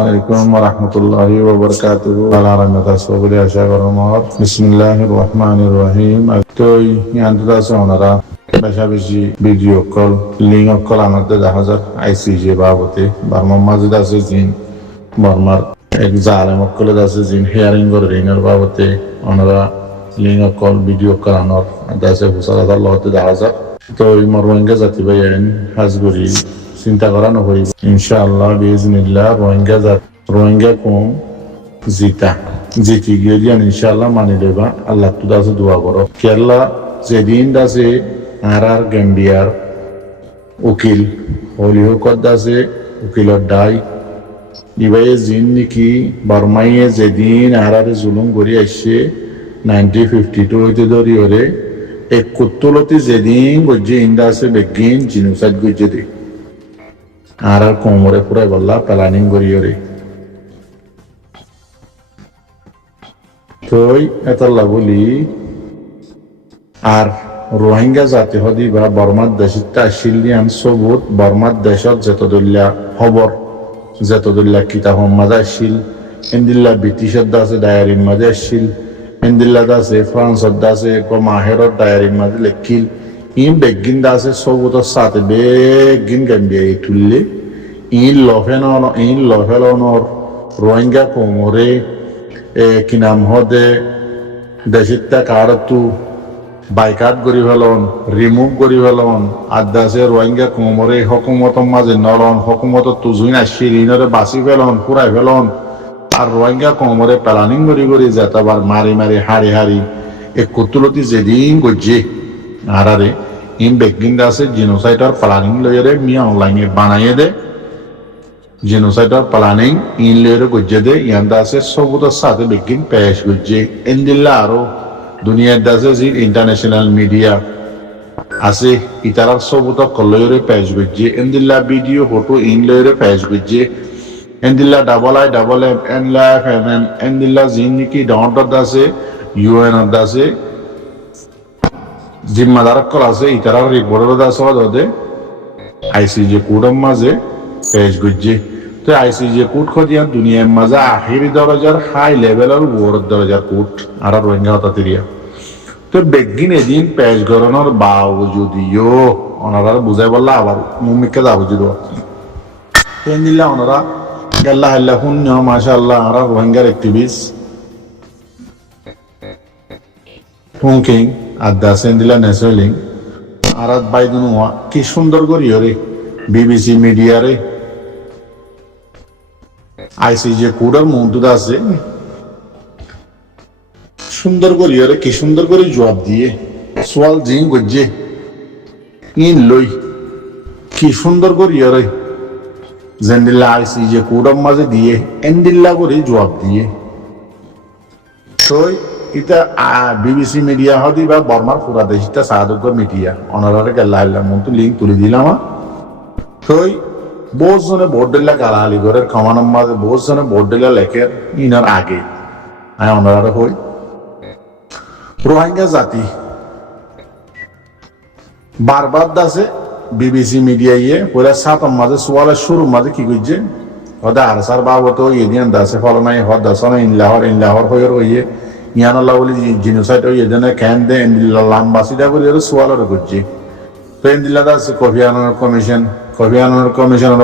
আলাইকুম ওয়া রাহমাতুল্লাহি ওয়া বারাকাতুহু আলা রাহমাতাস সাবরি আশাগরমর বিসমিল্লাহির রহমানির রহিম তো ইয়ান্দাসে ওনারা বেশি ভিডিও কল লিঙ্ক কল আমাদের 1000 আইসিজে বাবতে বারমার মাজিদ আছে জিন বারমার এক জালেম কল আছে জিন হিয়ারিং করে রিনার বাবতে ওনারা link call video call Anar দাসে হুসালা আল্লাহতে 1000 তো মরওয়াঙ্গা জাতি ভাইয়েন হাজগুরি চিন্তা করা নকরিব ইনশাআল্লাহ বিইজনিল্লাহ রোহিঙ্গা কম জিতি গিয়ে দিয়ান ইনশাআল্লাহ মানি দেবা আল্লাহ তো দাসে দোয়া করো কেরলা যেদিন দাসে আর গেম্বিয়ার উকিল হলিও কদ দাসে উকিলর দায় ইবাই জিন নাকি বর্মাইয়ে যেদিন আর জুলুম করি আসছে 1952 হইতে ধরি ওরে এক কুত্তুলতি যেদিন গজ্জে ইন্দাসে বেগিন জিনুসাইড গজ্জে দে আর কোমরে পুরাই বললা প্ল্যানিং করিও তই এতলা বলি আর রোহিঙ্গা জাতি হদি বা বর্মার দেশিত আসিলিয়ান সবুত বর্মার দেশত যেতদুল্লা খবর যেতদুল্লা কিতাব মাঝে আসছিল ইন্দিল্লা ব্রিটিশত দাসে ডায়েরির মাঝে আসছিল ইন্দিল্লা দাসে ফ্রান্সত দাসে মাহেরত ডায়েরির মাঝে লেখিল ইন বেগিন দাসে সবুতর সাথে বেগিন গাম্বিয়া তুললে ইন লফেলনর রোহিঙ্গা কোমরে কি নাম হদে দেশিতা কারতু বাইকাট করি ফেলন রিমুভ করি ফেলন আর দাসে রোহিঙ্গা কোমরে হকুমতর মাঝে নরন হকুমত তুজুইন আসছি ঋণরে বাঁচি ফেলন পুরাই ফেলন আর রোহিঙ্গা কোমরে প্ল্যানিং করি যেতাবার মারি হারি এক কুতুলতি যেদিন গজ্জে আরে ইন বেগিন দাসে জিনোসাইডর প্ল্যানিং লইরে মিয়া অনলাইনে বানাইয়ে দে জিনোসাইডর প্ল্যানিং ইন লইরে গজ্জে দে ইয়ান দাসে সবুতর সাথে বেগিন পেশ গজ্জে ইন্দিল্লা আরো দুনিয়ার দাসে যে ইন্টারন্যাশনাল মিডিয়া আছে ইতারার সবুতর কলইরে পেশ গজ্জে ইন্দিল্লা ভিডিও ফটো ইন লইরে পেশ গজ্জে ইন্দিল্লা IIFMN ইন্দিল্লা জিন নাকি ডাউনলোড দাসে UN দাসে জিম্মাদার কল আছে ইতারার রিপোর্টার দাসে হদে আইসিজে কোডের মাঝে পেশ গজ্জে তো আইসিজে কোড খদিয়া দুনিয়ার মাঝে আখিরি দরজার হাই লেভেলের ওয়ার্ড দরজার কোড আর রোহিঙ্গা হতাতিরিয়া তো বেগিন এদিন পেশ গরনের বাউজুদিও ওনারা বুঝাই বললা আবার মুমিকে যাবো যদি তেন দিল্লা ওনারা গাল্লা হাল্লা শূন্য মাশাআল্লাহ আর রোহিঙ্গার অ্যাক্টিভিস্ট হুংকিং আদা সেন্দিলা নেসলিং আর বাইদুন কি সুন্দর করিও রে বিবিসি মিডিয়ারে আইসিজে কোডার মৌজুদ আছে সুন্দর করিও রে কি সুন্দর করে জবাব দিয়ে সোয়াল জিং গজ্জে ইন লই কি সুন্দর করিও রে জেন্দিল্লা আইসিজে কোডার মাঝে দিয়ে এন্দিল্লা করে জবাব দিয়ে তই ইতা বিবিসি মিডিয়া হদি বা বর্মার পুরা দেশটা সাহায্য মিডিয়া অনারারে গেল্লা মন তো লিঙ্ক তুলে দিলাম তই বহুত জনে ভোট দিলা গালালি ঘরের খামানোর মাঝে বহুত জনে ভোট দিলা লেখের ইনার আগে অনারারে হই রোহিঙ্গা জাতি বারবার দাসে বিবিসি মিডিয়া পুরা সাতম মাঝে সোয়ালের শুরুর মাঝে কি করছে হদা আর সার বাবত ইয়ে দাসে ফলনাই হদ দাসনা ইনলাহর হয়ে ইয়ানাল্লাহ বলি জিনোসাইড ওই এজনে ক্যান দে এন্দিল্লা লাম্বাসিদা করে সোয়ালরে করছে তো এন্দিল্লা দাসে কফি আনার কমিশনের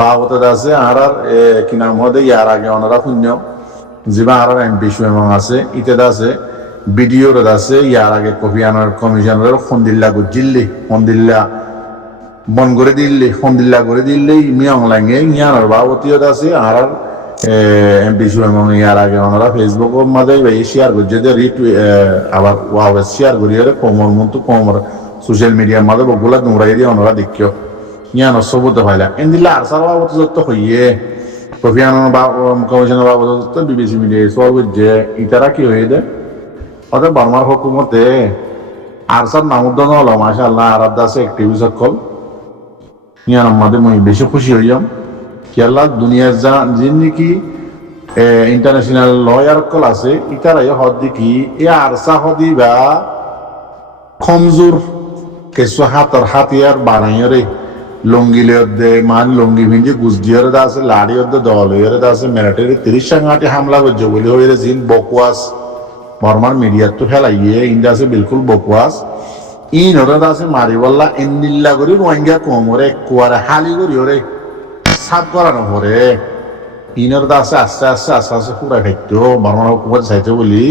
বাবত দাসে আর কি নাম হদে ইয়ার আগে ওনারা শূন্য যিবা আর এমপি সুয়েমং আছে ইতে দাসে ভিডিওর দাসে ইয়ার আগে কফি আনার কমিশনের ফন্দিল্লা গুজিল্লি ফন্দিল্লা বন করে দিল্লি মিয়া অনলাইনে ইয়ানোর বাবতীয় দাসে আর এমপি সুয়েমং ইয়ার আগে ওনারা ফেসবুকের মাঝে শেয়ার করছে যে আবার শেয়ার করিয়ে কোমর সোশ্যাল মিডিয়ার মাঝে বগুলা তোমরাই দিয়ে ওনারা দেখিও ইয়ানোর সবুতে পাইলা এন্দিল্লা আর সার বাবত যত হইয়ে কফি আনার কমিশনের বাবত যত বিবিসি মিডিয়া সব যে ইতারা কি হয়ে দেয় ওদের বর্মার হুকুমতে আর সার নামুদ্দন হলো মাশাআল্লাহ আর দাসে অ্যাক্টিভিস্ট সকল ইয়ানোর মাঝে মই বেশি খুশি হইয়াম কেরলা দুনিয়ার যিন নাকি ইন্টারন্যাশনাল লয়ার কল আছে ইতারাই হদ দেখি এ আরসা হদি বা কমজোর কিছু হাতিয়ার বানাইরে লঙ্গি লিয়দে মান লঙ্গি ভিঞ্জি গুজ দিয়রে দা আছে লাড়ি অদ্দে দল হইরে দা আছে মিলিটারি 30 সাংঘাটি হামলা করছে বলে হইরে জিন বকওয়াস বর্মার মিডিয়ার তো ফেলাইয়ে ইন্ডা আছে বিলকুল বকওয়াস ইন ওরে দা আছে মারিওয়াল্লা ইন্দিল্লা করি রোহিঙ্গা কোমরে কুয়ারে হালি করি ওরে সাফ করানো পরে ইনের দা আছে আস্তে আস্তে আস্তে আস্তে পুরা খাইতো বর্মার হুকুমত চাইতে বলি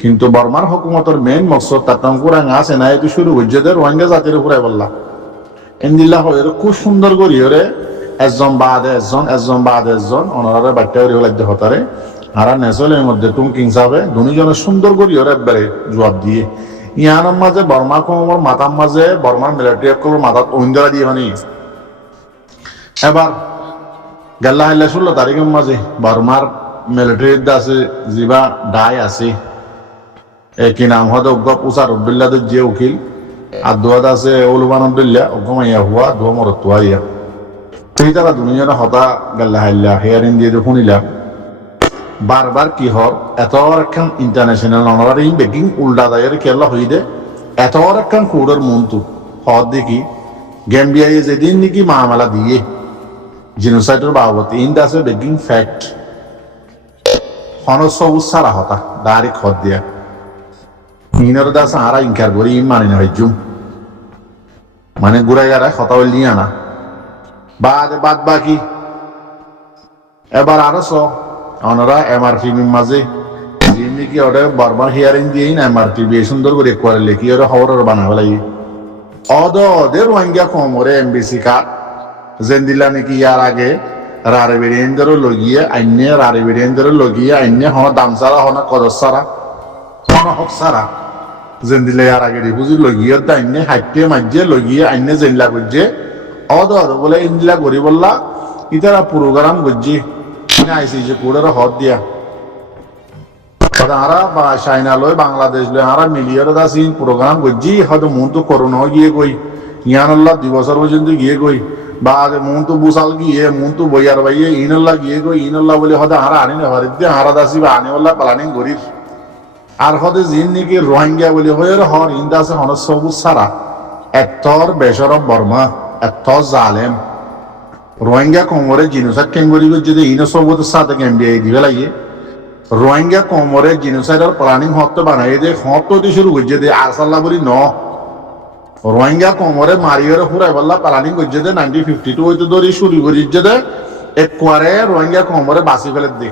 কিন্তু বর্মার হুকুমতের মেইন মকসদ তাতাম পুরা আছে না এটি শুরু করছে যে রোহিঙ্গা জাতির পুরাই বললা ইন্দিল্লা হয়ে খুব সুন্দর করি ওরে একজন বাদ একজন অনারে বাচ্চা করি হলে হতারে আর নেচলের মধ্যে টুমকিং সাবে দুজনের সুন্দর করি ওরে একবারে জবাব দিয়ে ইয়ানোর মাঝে বর্মা কমর মাথার মাঝে বর্মার মিলিটারি কমর মাথার ইন্দিরা দিয়ে মানে এবার গেল্লা হাইলা 16 তারিখের মাঝে বর্মার মিলিটারির আছে জিবা ডাই আছে কি নাম হতে উগ্র উসার উদ্দুল্লাহ যে উকিল আর দোয়াদ আছে ওলুমান আব্দুল্লাহ ওগমাইয়া হুয়া দোয়া মরত ইয়া সেই তারা দুজনে হতা গেল্লা হাইলা হেয়ারিং দিয়ে শুনিলাম বারবার কি হর এত একখান ইন্টারন্যাশনাল অনারারি বেকিং উল্টা দায়ের কেরলা হই দে এত একখান কুড়ের মন্তু হদ দেখি গ্যাম্বিয়ায় যেদিন নাকি মামলা দিয়ে জিনোসাইডের বাবদ ইন্ডা আছে বেকিং ফ্যাক্ট হনস সবুজ সারা হতা ডাইরেক্ট হদ দিয়া ইনের দাস আরা ইনকার করি মানি না হইজুম মানে গুড়াই গারা হতা হইল নিয়ে আনা বাদ বাকি এবার আরো ওনারা এমআরটিভির মাঝে যিনি কি ওটা বর্মা হিয়ারিং দিয়েই না এমআরটিভি সুন্দর করে করে লেখি ওরা খবর বানা ফেলাই ওদের রোহিঙ্গা কমরে এমবিসি কার্ড যেন দিলা নাকি ইয়ার আগে রারে বেরিয়েন্দ্র লগিয়ে আইনে রারে বেরিয়েন্দ্র লগিয়ে আইনে হন দাম সারা হন কদর সারা হন হক সারা যেন দিলে ইয়ার আগে রিফুজি লগিয়ে আইনে হাইটে মাঝে লগিয়ে আইনে জেনলা করছে বলে ইন্দিলা করি বললা ইতারা প্রোগ্রাম করছে আইসি যে কুড়ের হদ দিয়া আরা বা চাইনা লয় বাংলাদেশ লয় আরা মিলিয়র দাসি প্রোগ্রাম করছি হয়তো মন তো করোনা গিয়ে কই ইয়ানল্লাহ 2 বছর পর্যন্ত গিয়ে কই বা মন তো বুসাল গিয়ে মন তো বইয়ার বাইয়ে ইনল্লাহ গিয়ে কই ইনল্লাহ বলে হয়তো আরা আনি না পারি দিয়ে আরা দাসি বা আনিওয়াল্লাহ প্ল্যানিং করির আর হয়তো জিন নাকি রোহিঙ্গা বলে হয়ে হর ইন্দা আছে হন সবুজ সারা এত্তর বেসরব বর্মা এত জালেম রোহিঙ্গা কোমরে জিনোসাইড কেঙ্গরি যদি ইনো সবুজ সাথে গেমবিআই দিবে লাগে রোহিঙ্গা কোমরে জিনোসাইডের প্ল্যানিং হতে বানাই দে হত দিয়ে শুরু করছে দে আরসাল্লাহ বলি ন রোহিঙ্গা কোমরে মারিয়রে ফুরাই বললা প্ল্যানিং করছে দে 1952 হইতে ধরে শুরু করিছে দে একবারে রোহিঙ্গা কোমরে বাসি ফেলে দে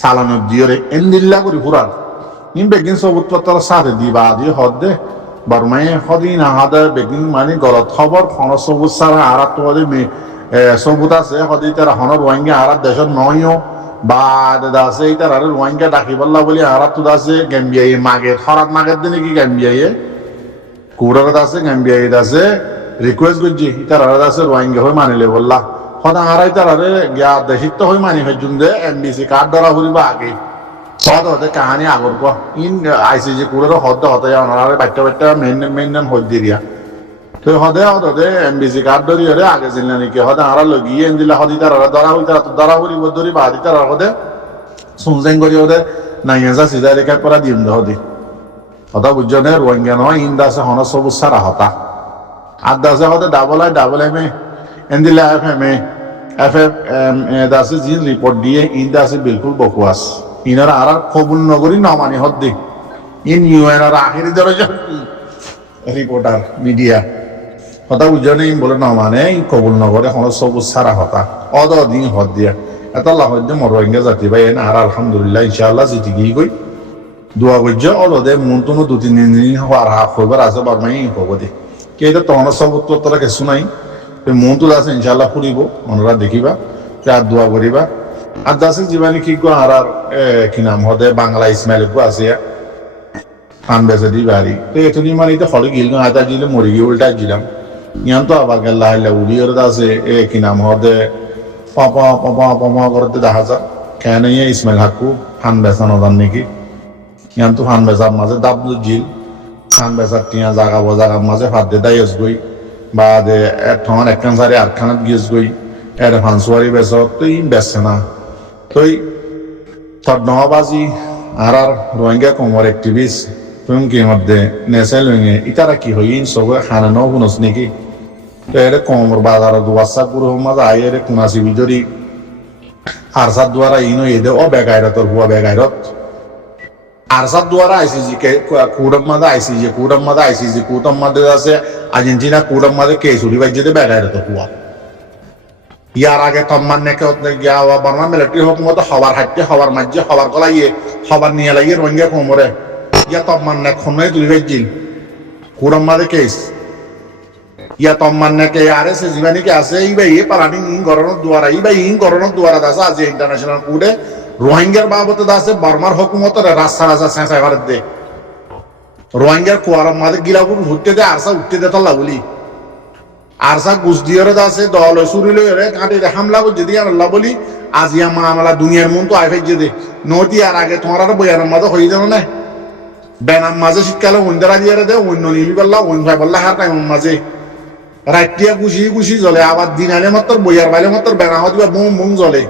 সালানো দিয়রে এন্দিল্লা করি ফুরার ইন বেগিন সবুজ পত্র সাথে দিবা দিয়ে হদ দে বর্মায় হদিন আহাদা বেগিন মানে গলত খবর হন সবুজ সারা আরাত সবুজ আছে হদি তারা হন রোহিঙ্গা আরাত দেশের নয়ও বা দাদা আছে এইটার আর রোহিঙ্গা ডাকি বললা বলি আরাত তো আছে গেমবিআই মাগের হরাত মাগের দিনে কি গেমবিআই কুড়ার আছে গেমবিআই আছে রিকোয়েস্ট করছি ইতার আর আছে রোহিঙ্গা হয়ে মানিলে বললা হদা আরাই তার আরে গিয়া দেশিত হয়ে মানি হইজুন দে এমবিসি কার্ড ধরা ফুরিবা আগে হতে কাহানি আগর ক ইন আইসিজি কুড়ের হতে হতে ওনারা বাচ্চা মেন হদ দিয়া তো হদে এমবিসি কার্ড ধরি হরে আগে ছিল নাকি হদে আরা লগিয়ে এনদিলা হদি তার ধরা হই তারা ধরা হরিব ধরি বাদি তার হদে সুনজেং করি হদে নাইয়াজা সিজা রেখা করা দিম হদি হদা বুঝনে রোহিঙ্গা নয় ইন দাসে হন সবুজ সারা হতা আর দাসে হদে ডাবল এম এনদিলা এফ দাসে জিন রিপোর্ট দিয়ে ইন দাসে বিলকুল বকওয়াস ইনারা আর কবুল নগরী নমানি হদ্দি ইন ইউএন আর আখেরি দরজা রিপোর্টার মিডিয়া হতা বুঝনে ইন বলে নমানে কবুল নগরে হন সবুজ সারা হতা দিন হদ দিয়া এত আল্লাহ হদ্দে মর রোহিঙ্গা জাতি ভাই এনে আর আলহামদুলিল্লাহ ইনশাআল্লাহ জিতি গিয়ে গই দোয়া করছে দে মন তো 2-3 দিন হওয়ার হাফ হইবার আছে বারমাই হব দে কে এটা তখন সবুজ তোরা কিছু নাই মন তো আছে ইনশাআল্লাহ ফুরিব মনরা দেখিবা আর দোয়া করিবা আর দাসে জীবানী কি গো আর কি নাম হদে বাংলা ইসমাইল গো আছে ফান বেসে দি বাড়ি তো এতনি মানে তো হলে গিল আদা দিলে মরি গিয়ে উল্টা দিলাম ইয়ান তো আবার গেল্লা হাইলা উড়িয়ে দাসে কি নাম হদে পাপা করতে দেখা যা কেন ইসমাইল হাকু ফান বেসানো জান নাকি ইয়ান তো ফান বেসার মাঝে দাবলু জিল ফান বেসার টিয়া জাগার মাঝে ফাঁদ দে দাইস গই বা দে ঠন একখান সারি আটখানাত গিয়েস গই এর ফানসুয়ারি বেস তো ইন বেসছে না তই তোর নবাজি আর রোহিঙ্গা কোমর অ্যাক্টিভিস্ট তুমি কি মধ্যে নেসেল ভেঙে ইতারা কি হই ইন সব খানা ন বুনস নাকি তো এরে কমর বাজার দুয়াসা গুরু মাঝে আইরে কুনাসি বিজরি আরসাদ দ্বারা ইনো এদে ও বেগাইরত হুয়া বেগাইরত আরসাদ দ্বারা আইসিজি কে কুড়ম মাঝে আইসিজি কুড়ম মাঝে আইসিজি কুড়ম মাঝে আছে আর্জেন্টিনা কুড়ম মাঝে কে সুরি বাইজে বেগাইরত হুয়া ইয়ার আগে তম্মান নেকে গিয়া বর্মা মিলিটারি হুকুমত হবার হাইতে হবার মাঝে হবার গলাইয়ে হবার নিয়ে লাগিয়ে রোহিঙ্গা কোমরে ইয়া তম্মান নে খন্নই তুলি বাইজিল কুড়ম মাঝে কেস ইয়া তম্মান নেকে আরে সে জীবানি কে আছে ইবা ইয়ে পারানি ইন গরনের দুয়ারা ইবা ইন গরনের দুয়ারা দাসা আজ ইন্টারন্যাশনাল কোর্টে রোহিঙ্গার বাবতে দাসে বর্মার হুকুমত রাস্তা রাজা সেঁসাই ভারত দে রোহিঙ্গার কুয়ারম মাঝে গিলাপুর উঠতে দে আরসা উঠতে দে তল্লা বলি আরসা গুস দিয়ে দাসে দল সুরিল কাঁটে হামলা করছে দিয়ে আল্লাহ বলি আজ ইয়া মামলা দুনিয়ার মন তো আই ফেজে দে নদী আর আগে তোমার আর বইয়ার মাঝে হয়ে যাবে না বেনাম মাঝে শীতকালে অন্যরা দিয়ে দে অন্য নিবি বললা অন্য ভাই বললা হার টাইম মাঝে রাইটিয়া গুছি গুছি জ্বলে আবার দিন আলে মাত্র বইয়ার বাইলে মাত্র বেনা দিবা বুম বুম জ্বলে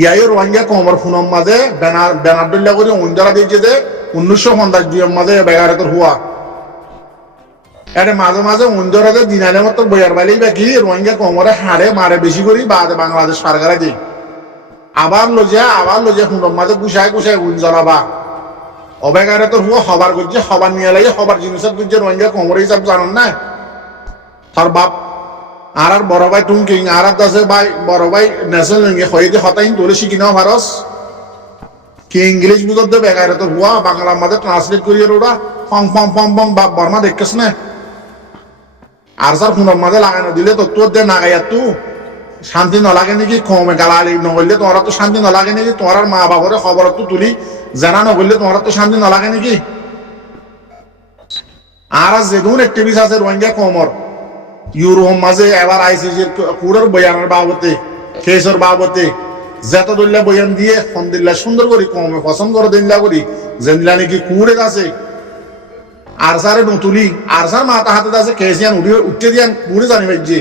ইয়াই রোহিঙ্গা কমর ফুনম মাঝে বেনার ডল্লা করে অন্যরা দিয়েছে দে 1950 মাঝে বেগারেতর হুয়া এটা মাঝে মাঝে অন্যরা দিন আলে মাত্র বইয়ার বাইলেই বা কি রোহিঙ্গা কমরে হারে মারে বেশি করি বা বাংলাদেশ সরকারে দিই আবার লজিয়া ফুনম মাঝে গুছায় গুণ জ্বলাবা অবেগারেতর হুয়া হবার করছে হবার নিয়ে লাগে হবার জিনিসের করছে রোহিঙ্গা কমর হিসাব জানান না তার বাপ আর বড় ভাই টুঙ্কিং আর দাসে ভাই বড় ভাই ন্যাশনাল লিঙ্গে হয়ে দিয়ে হতাইন তোলে শিখি নাও ভারস কি ইংলিশ বুঝতে দেবে এগারে তো হুয়া বাংলার মধ্যে ট্রান্সলেট করিয়ে ওরা ফং ফং ফং ফং বাপ বর্মা দেখছিস না আর স্যার ফোনের মাঝে লাগানো দিলে তো তোর দিয়ে নাগাইয়া তু শান্তি নলাগে নাকি কমে গালালি নগরলে তোমার তো শান্তি নলাগে নাকি তোমার মা বাবরে খবর তো তুলি জানা নগরলে তোমার তো শান্তি নলাগে নাকি আর যেগুন অ্যাক্টিভিস্ট আছে রোহিঙ্গা কমর ইউরোপ মাঝে এবার আইসিজির কুড়ের বয়ানের বাবতে কেসের বাবতে যেত দল্লা বয়ান দিয়ে ফন্দিল্লা সুন্দর করি কমে পছন্দ করে দিল্লা করি যেদিলা নাকি কুড়ে আছে আর সারে নতুলি আর সার মাথা হাতে আছে কেসিয়ান উঠতে দিয়ান কুড়ে জানি ভাইজি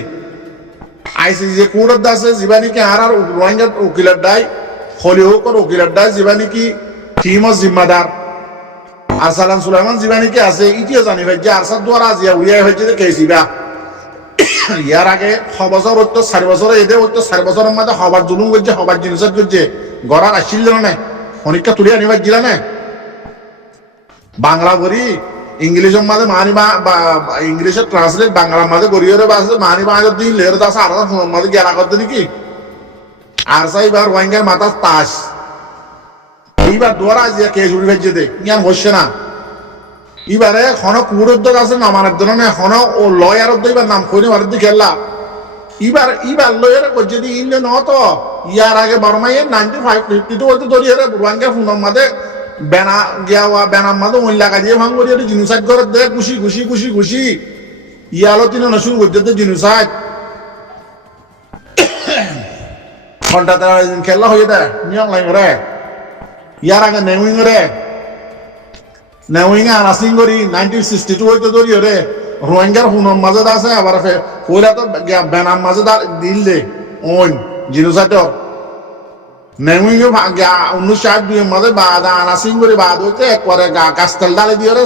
আইসিজি কুড়ের দাসে জীবানিকে আর রোহিঙ্গা উকিলের দায় হলি হোক উকিলের দায় জীবানিকি টিমস জিম্মাদার আর সালাম সুলাইমান জীবানিকে আছে ইটিও জানি ভাইজি আর সার দ্বারা আজিয়া উইয়া হয়েছে যে কেসিবা ইয়ার আগে 6 বছর হতো 4 বছর এদের হতো 4 বছরের মধ্যে হবার জুলুম করছে হবার জিনিস করছে গড়ার আসছিল না অনেকটা তুলে আনিবার জিলা না বাংলা বলি ইংলিশের মাঝে মানি বা ইংলিশের ট্রান্সলেট বাংলার মাঝে গড়িয়ে বাসে মানি বা দিন লের দাস আর মাঝে জ্ঞানা করতে নাকি আর সাইবার রোহিঙ্গার মাথা তাস এইবার দোয়ারা যে কেস উড়ে ভেজে দে জ্ঞান হচ্ছে না এবারে হন কুড়োদ্যোগ আছে নামানোর জন্য না হন ও লয়ার এবার নাম কইনে মারের দিকে খেললা এবার লয়ার করছে দি ইন্ডে ন তো ইয়ার আগে বর্মাইয়ের 95-52 বলতে ধরিয়ে রোহিঙ্গা ফুনম মাঝে বেনা গিয়া বেনার মাঝে ওই লাগা দিয়ে ভাঙ করিয়ে জিনিসাইড করে দে খুশি খুশি খুশি খুশি ইয়ালো তিন না শুরু করছে জিনিসাইড ঘন্টা তারা খেলা হয়ে দেয় নিয়ম লাইন রে ইয়ার আগে নেউইং রে নেউইং আনাসিং করি 1962 হইতে ধরি রে রোহিঙ্গার হুনম মাঝে আছে আবার কইরা তো বেনার মাঝে দিল দে ওই জিনিসাইড নেউইং 1962 মাঝে বাদ আনাসিং করি বাদ হইতে একবারে গাছতেল ডালে দিয়ে রে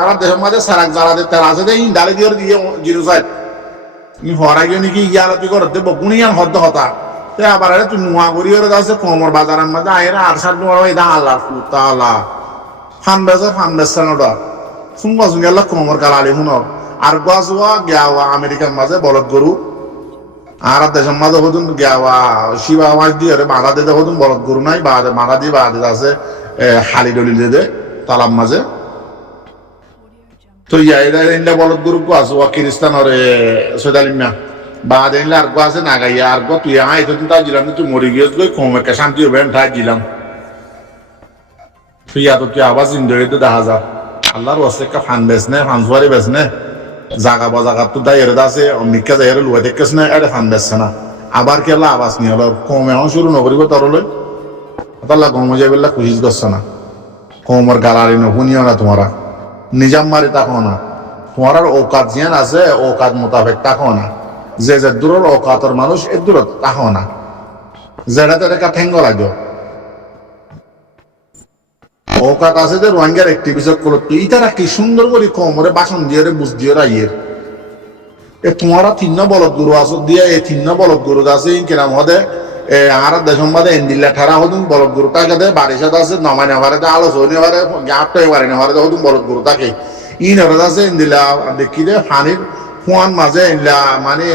আর দেশের মাঝে সারাক জ্বালা দিতে আছে দে ডালে দিয়ে দিয়ে জিনিসাইড ই হরা গিয়ে নাকি ইয়ালতি করতে বকুনিয়ান হদ্দ হতা তে আবার তুই নোয়া করি রে আছে কমর বাজারের মাঝে আইরা আর সাত নোয়া এটা আল্লাহ ফুতালা ফানবেসানোটা সুঙ্গা সুঙ্গা কমর গালালি হুনর আর গাছওয়া গেওয়া আমেরিকার মাঝে বলদ গরু আর দেশের মাঝে হতুন গেওয়া শিবা মাছ দিয়ে বাঁধা দিতে হতুন বলদ গরু নাই বাঁধা দিয়ে বাঁধা আছে হালি ডলি দিয়ে তালাম মাঝে তো ইয়া বলদ গরু আছে খ্রিস্টান রে সৈদালিমা বাদ এনলে আর আছে নাগাইয়া আর তুই আয় তো তা দিলাম তুই মরে গিয়ে কম একটা শান্তি হবে ঠাই দিলাম তুই আবার জিন্দগিতে দেখা যা আল্লাহর ওয়াসে একটা ফান বেস নে ফানসুয়ারি বেস নে জাগা বাজাগাত তো দায়ের আছে অমিকা দায়ের লুয়া দেখেছ না এটা ফান বেসছে না আবার কেলা আবাস নিয়ে হলো কম এখন শুরু নকরিব তরলৈ তাল্লা গম যাইবেলা খুশিস করছে না কমর গালারি নুনিও না তোমারা নিজাম মারি তাকো না তোমার ঔকাত জিয়ান আছে ঔকাত মোতাবেক তাকো না যে দূরের ঔকাতর মানুষ এর দূরত তাকো না যেটা তেটা ঠেঙ্গ লাগো ঔকাত আছে যে রোহিঙ্গার অ্যাক্টিভিস্ট করতো ইতারা কি সুন্দর করে কমরে বাসন দিয়ে বুঝ দিয়ে রাইয়ের তোমারা তিন বলদ গরু আস দিয়ে এই তিন বলদ গরু আছে কিরাম হদে আর দেশম বাদে এন্ডিল্লা ঠারা হদুন বলদ গরু টাকে দে বারিশাত আছে নমাই নেবারে আলো সই নেবারে গাপটা এবারে নেবারে হদুন বলদ গরু থাকে ইন হরে আছে এন্ডিল্লা দেখি দে হানির ফুয়ান মাঝে এন্ডিল্লা মানে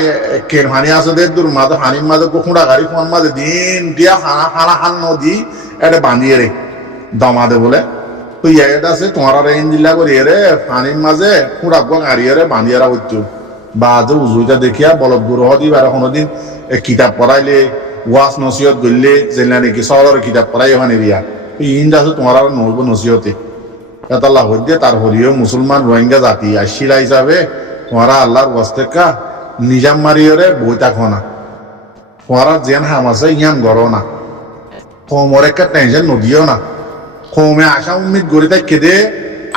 কেন হানি আছে দে দূর মাঝে হানির মাঝে কুকুড়া গাড়ি ফুয়ান মাঝে দিন দিয়া হানা হানা হান নদী এটা বাঁধিয়ে রে দমাদে বলে তো ইয়াটা আছে তোমার এন্ডিল্লা করি রে হানির মাঝে কুড়া গাড়িয়ে রে বাঁধিয়ে হইতো বা যে উজুইটা দেখিয়া বলদ গরু হদি বা কোনোদিন কিতাব পড়াইলে ওয়াজ নসিহত করলে যেনা নাকি সহরের কিতাব পড়াই ওখানে দিয়া ইন আছে তোমার আর নইব নসিহতে এটা আল্লাহ দিয়ে তার হরিও মুসলমান রোহিঙ্গা জাতি আর শিলা হিসাবে তোমারা আল্লাহর ওয়াস্তেকা নিজাম মারিয়রে বইতা খনা তোমারা যেন হাম আছে ইয়ান গড় না কমর একটা টেনশন নদীও না কমে আশা উম্মিদ গড়ি তাই কেদে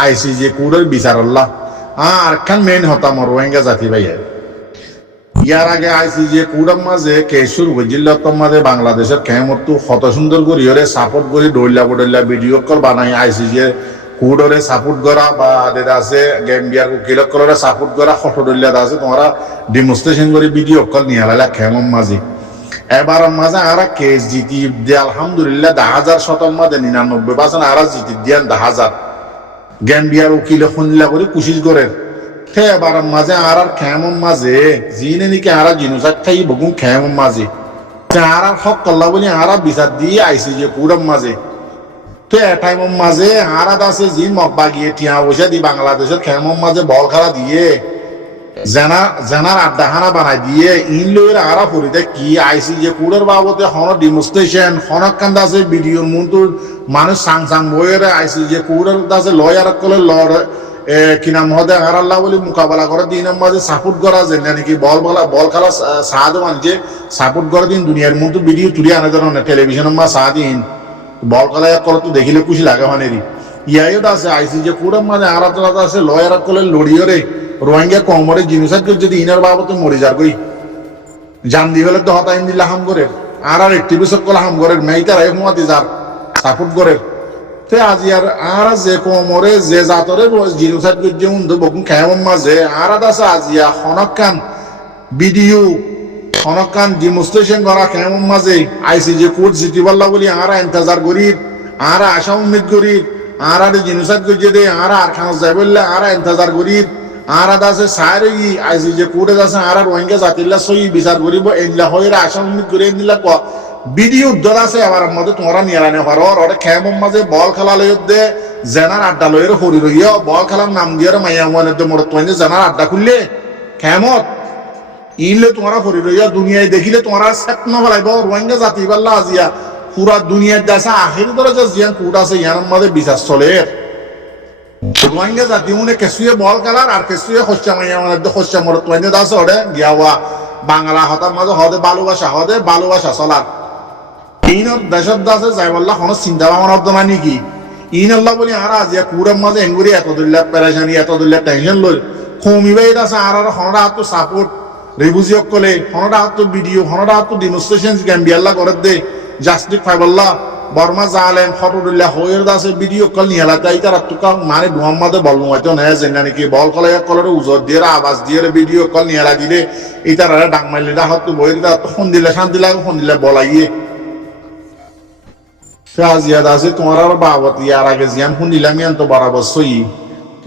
আইসি যে কুড়ের বিচার আল্লাহ আর খান মেন হতাম রোহিঙ্গা জাতি ভাইয়া ইয়ার আগে আইসি যে কুড়াম মাঝে কেশুর জিল্লাতম মাঝে বাংলাদেশের কেমতো কত সুন্দর করি ওরে সাপোর্ট করি ডইলা বডইলা ভিডিও কল বানাই আইসি যে কুড়রে সাপোর্ট করা বা যেটা আছে গেমবিয়ার উকিল কলরে সাপোর্ট করা কত ডইলা আছে তোমরা ডেমনস্ট্রেশন করে ভিডিও কল নিয়ে আলাইলা খেমম মাঝে এবার মাঝে আর কেস জিতি দিয়ে আলহামদুলিল্লাহ 10,000 শতম মাঝে 99% আর জিতি দিয়ান 10,000 গেমবিয়ার উকিল শুনলা করে কুশিস করে এবার মাঝে আর খেমম মাঝে জিনে নাকি আর জিনুসাত খাই বগুন খেমম মাঝে আর হক কল্লা বলি আর বিচার দিয়ে আইসি যে পুরম মাঝে তো এটাইমম মাঝে আর আছে জি মব্বা গিয়ে টিয়া বসে দি বাংলাদেশের খেমম মাঝে বল খেলা দিয়ে জেনার আড্ডাখানা বানাই দিয়ে ইন লইয়ের আরা ফুরিতে কি আইসি যে কুড়ের বাবদে হন ডিমনস্ট্রেশন হনক কান্দা আছে ভিডিওর মন্তুর মানুষ সাং সাং বইয়ের আইসি যে কুড়ের আছে লয়ার কলে লড় কিনা মহদে আর আল্লাহ বলি মোকাবেলা করে দিন মাঝে সাপোর্ট করা যে নাকি বল খেলা সাহায্য মানছে সাপোর্ট করে দিন দুনিয়ার মতো ভিডিও তুলি আনে ধরুন টেলিভিশনের মা সাহায্য বল খেলা করে তো দেখিলে খুশি লাগে মানেরই ইয়াইও আছে আইসি যে কুড়ের মাঝে আর আছে লয়ার কলে লড়িও রে রোহিঙ্গা কমরে জিনিসাত যদি ইনার বাবতে মরে যার গই জান দি ফেলে তো হতাইন দিল্লা হাম করে আর একটিভিস্ট কলা হাম করে মেইতার এক মাতি যার সাপোর্ট করে তে আজি আর যে কমরে যে জাতরে জিনিসাত যে উন্দু বকুন খেমম মাঝে আর আছে আজিয়া হনকান ভিডিও হনকান ডেমনস্ট্রেশন করা খেমম মাঝে আইসি যে কোর্ট জিতি বললা বলি আর ইন্তজার করির আর আশা উম্মিদ করির আর জিনিসাত গজে দে আর খানা যাই বললে আর ইন্তজার করির আর আছে সারে আইসি যে কোর্টে আছে আর রোহিঙ্গা জাতিল্লা সই বিচার করিব এনলা হইরা আশা উম্মিদ করে এনলা ক ভিডিও উদ্ধার আছে আবার মধ্যে তোমরা নিয়ে আনে পারো ওরে খেমম মাঝে বল খেলা লই দে জেনার আড্ডা লইরে হরি রইয়া বল খেলার নাম দিয়ে মাইয়া মনে তো মোর তোনে জেনার আড্ডা খুললে খেমত ইনলে তোমরা হরি রইয়া দুনিয়ায় দেখিলে তোমরা সেট না ফলাইব রোহিঙ্গা জাতি বাল্লা আজিয়া পুরা দুনিয়ার দেশে আখির ধরে যে জিয়ান কোর্ট আছে ইয়ার মাঝে বিচার চলে রোহিঙ্গা জাতি মনে কেসুয়ে বল খেলার আর কেসুয়ে হস্যা মাইয়া মানে হস্যা মোর তোনে দাস ওরে গিয়াওয়া বাংলা হতার মাঝে হদে ভালোবাসা চলার ইনত দেশত আছে যাই বললা কোনো চিন্তা ভাবনা হতো না নাকি ইন আল্লাহ বলি আর আজিয়া কুড়ের মাঝে এঙ্গুরি এত দুল্লা পেরেশানি এত দুল্লা টেনশন লই কমিবাই আছে আর হনরা হাত সাপোর্ট রিভিউজিও কলে হনরা হাত ভিডিও হনরা হাত ডেমনস্ট্রেশন গাম্বিয়াল্লা করে দে জাস্টিক ফাইবাল্লা বর্মা জালেম ফটোদুল্লাহ হইর দাসে ভিডিও কল নিয়ালা তাই তার তুকা মানে মুহাম্মদে বলনু হয়তো না যে নাকি বল কলে কলরে উজর দিয়ে আওয়াজ দিয়ে ভিডিও কল নিয়ালা দিলে ইতারা ডাং মাইলে দা হত বইর দা ফোন দিলে শান্তি লাগে ফোন দিলে বলাইয়ে ফিয়াজিয়াদ আছে তোমার আর বাবত ইয়ার আগে জিয়ান ফোন দিলাম ইয়ান তো বরাবর সই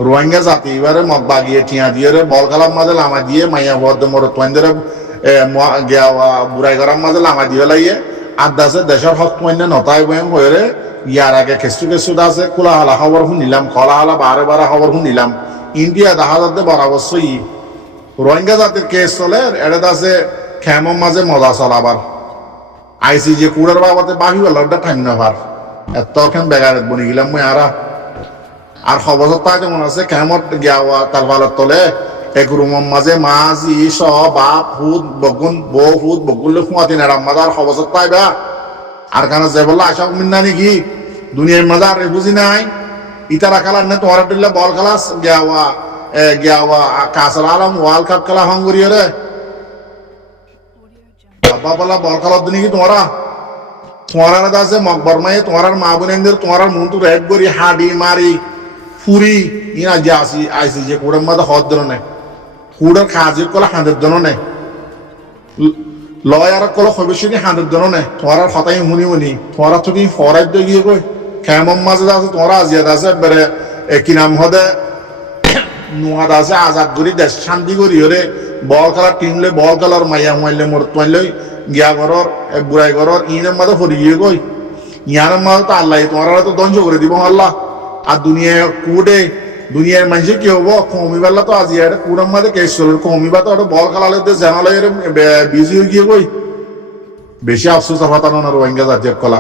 রোহিঙ্গা জাতি এবারে মদ বাগিয়ে টিয়া দিয়ে বল খেলার মাঝে লামা দিয়ে মাইয়া বদ মোর তোয়াইন্দরে বুড়াই গরম মাঝে লামা দিয়ে লাইয়ে আদাসে দেশের হক তোয়াইন্দে নতাই বয়াম হয়ে ইয়ার আগে কেসু আছে কোলাহালা খবর শুনিলাম কলাহালা বারে খবর শুনিলাম ইন্ডিয়া দেখা যাতে বরাবর সই রোহিঙ্গা জাতির কেস চলে এটা আছে খেমম মাঝে মজা চলাবার আইসি যে কুড়ার বাবাতে বাহি ওটা ঠাইম নাবার এতক্ষণ বেগারেত বনি গেলাম মই আর খবর পাই যেমন আছে কেমত গিয়া তার ভালত তলে এক রুমের মাঝে মাঝি বাপ হুদ বগুন বউ হুদ বগুল খুঁয়াতি না মাদার খবর পাইবা আর কারণ যে বললো আশা মিন্না নাকি দুনিয়ার মাঝে আর বুঝি নাই ইতারা খেলার না তোমার দিল্লা বল খেলা গিয়াওয়া কাসার আলম ওয়ার্ল্ড কাপ খেলা হঙ্গরিয়ে রে বাবা বল খেলার দিন কি তোমারা আছে মকবর মায়ে তোমার মা বোনের তোমার মনটু রেড করি হাডি মারি ফুরি ইনা যে আইসি যে কোড়ের মাঝে হদ ধরনের কুড়ার কাজে কলা হাঁদের জন্য নেই লয়ার কল ভবিষ্যৎ হাঁদের জন্য নেই তোমার হতাই হুনি তোমার তো কি ফরাজ গিয়ে কই কেমন মাঝে আছে তোমার আজিয়াত আছে বেড়ে কি নাম হদে নুয়াদ আছে আজাদ করি দেশ শান্তি করি ওরে বল খেলার টিমলে বল খেলার মাইয়া মাইলে মোর মাইলে গিয়া ঘরর বুড়াই ঘরর ইনের মাঝে ফরি গিয়ে কই ইয়ানের মাঝে তো আল্লাহ তোমার তো ধ্বংস করে দিব আল্লাহ আর দুনিয়া কুড়ে দুনিয়ার মানুষে কি হবো কমিবাল্লা তো আজি আর কুড়ার মাঝে কেস চলবে কমিবা তো ওটা বল খেলালে জানালে বিজি হয়ে গিয়ে কই বেশি আফসোস হতানো না রোহিঙ্গা জাতীয় কলা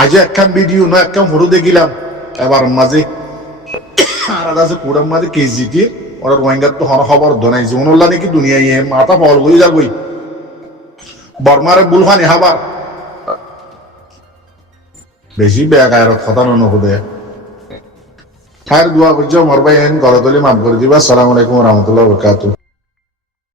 আজ একখান ভিডিও না একখান ফটো দেখিলাম এবার মাঝে আর আছে কুড়ার মাঝে কেজিটি ওরা রোহিঙ্গার তো খবর ধনাই জীবন নাকি দুনিয়া ইয়ে মাথা ফল হয়ে যাবই বর্মারে বুলহানি হাবার বেশি বেগায়ের কথা নহুদে খায়ের দোয়া করছো আমার ভাই গলাতলি মাফ করে দিবা। আসসালামু আলাইকুম ওয়া রাহমাতুল্লাহি ওয়া বারাকাতুহু।